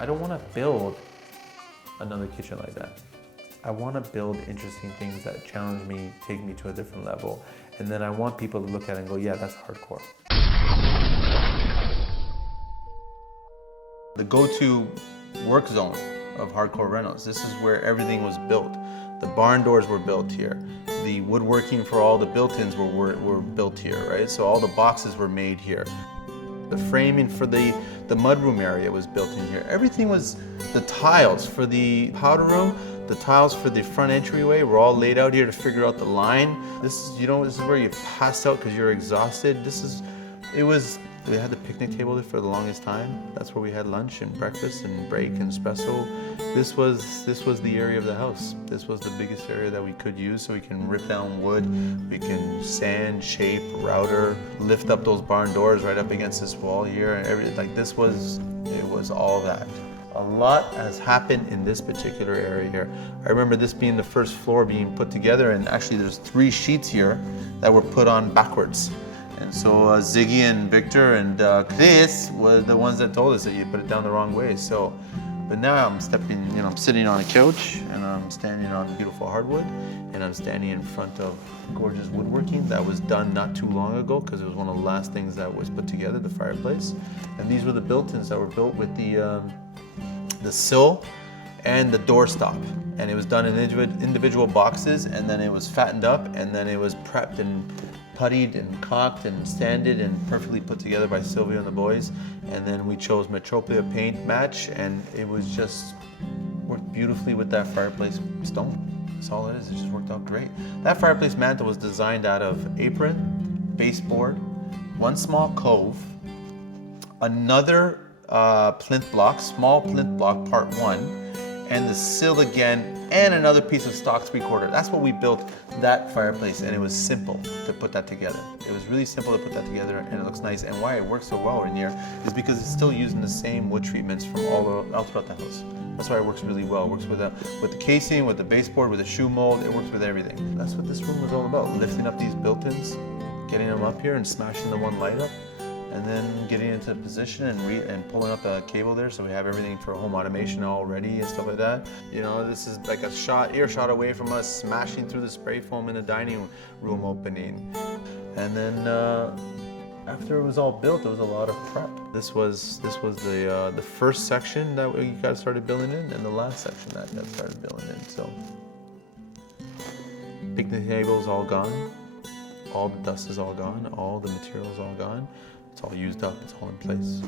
I don't want to build another kitchen like that. I want to build interesting things that challenge me, take me to a different level. And then I want people to look at it and go, yeah, that's hardcore. The go-to work zone of Hardcore Renos. This is where everything was built. The barn doors were built here. The woodworking for all the built-ins were built here, right? So all the boxes were made here. The framing for the mudroom area was built in here. Everything was, the tiles for the powder room, the tiles for the front entryway were all laid out here to figure out the line. This is, you know, this is where you pass out because you're exhausted. We had the picnic table there for the longest time. That's where we had lunch and breakfast and break and espresso. This was the area of the house. This was the biggest area that we could use, so we can rip down wood, we can sand, shape, router, lift up those barn doors right up against this wall here, and everything. Like it was all that. A lot has happened in this particular area here. I remember this being the first floor being put together, and actually there's 3 sheets here that were put on backwards. And so Ziggy and Victor and Chris were the ones that told us that you put it down the wrong way. So, but now I'm I'm sitting on a couch and I'm standing on beautiful hardwood, and I'm standing in front of gorgeous woodworking that was done not too long ago because it was one of the last things that was put together, the fireplace. And these were the built-ins that were built with the sill and the doorstop. And it was done in individual boxes, and then it was fattened up, and then it was prepped and puttied and caulked and sanded and perfectly put together by Sylvia and the boys. And then we chose Metropia paint match, and it was just worked beautifully with that fireplace stone. That's all it is. It just worked out great. That fireplace mantle was designed out of apron, baseboard, one small cove, another plinth block, small plinth block, part 1, and the sill again, and another piece of stock 3/4. That's what we built that fireplace, and it was simple to put that together. It was really simple to put that together, and it looks nice. And why it works so well in here is because it's still using the same wood treatments from all throughout the house. That's why it works really well. It works with the casing, with the baseboard, with the shoe mold. It works with everything. That's what this room was all about: lifting up these built-ins, getting them up here, and smashing the one light up, and then getting into position and pulling up the cable there, so we have everything for home automation all ready and stuff like that. You know, this is like a earshot away from us smashing through the spray foam in the dining room opening. And then after it was all built, there was a lot of prep. This was the first section that we got started building in, and the last section that got started building in. So picnic table's all gone. All the dust is all gone. All the material's all gone. It's all used up, it's all in place.